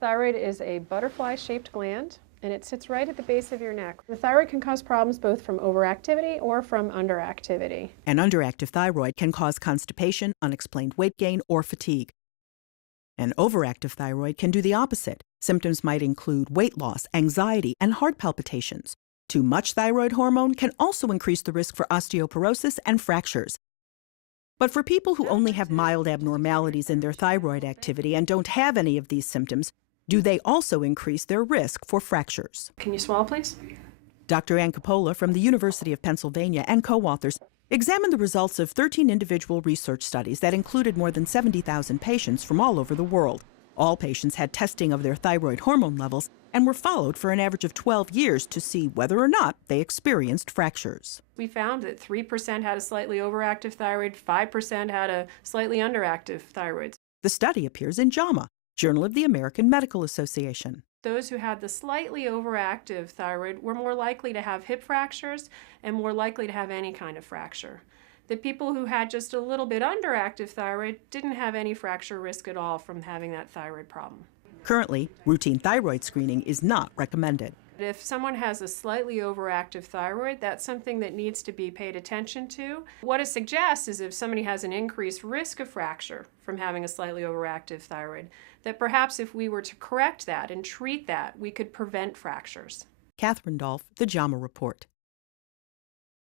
Thyroid is a butterfly-shaped gland, and it sits right at the base of your neck. The thyroid can cause problems both from overactivity or from underactivity. An underactive thyroid can cause constipation, unexplained weight gain, or fatigue. An overactive thyroid can do the opposite. Symptoms might include weight loss, anxiety, and heart palpitations. Too much thyroid hormone can also increase the risk for osteoporosis and fractures. But for people who only have mild abnormalities in their thyroid activity and don't have any of these symptoms, do they also increase their risk for fractures? Can you swallow, please? Dr. Ann Coppola from the University of Pennsylvania and co-authors examined the results of 13 individual research studies that included more than 70,000 patients from all over the world. All patients had testing of their thyroid hormone levels and were followed for an average of 12 years to see whether or not they experienced fractures. We found that 3% had a slightly overactive thyroid, 5% had a slightly underactive thyroid. The study appears in JAMA, Journal of the American Medical Association. Those who had the slightly overactive thyroid were more likely to have hip fractures and more likely to have any kind of fracture. The people who had just a little bit underactive thyroid didn't have any fracture risk at all from having that thyroid problem. Currently, routine thyroid screening is not recommended. If someone has a slightly overactive thyroid, that's something that needs to be paid attention to. What it suggests is if somebody has an increased risk of fracture from having a slightly overactive thyroid, that perhaps if we were to correct that and treat that, we could prevent fractures. Catherine Dolph, The JAMA Report.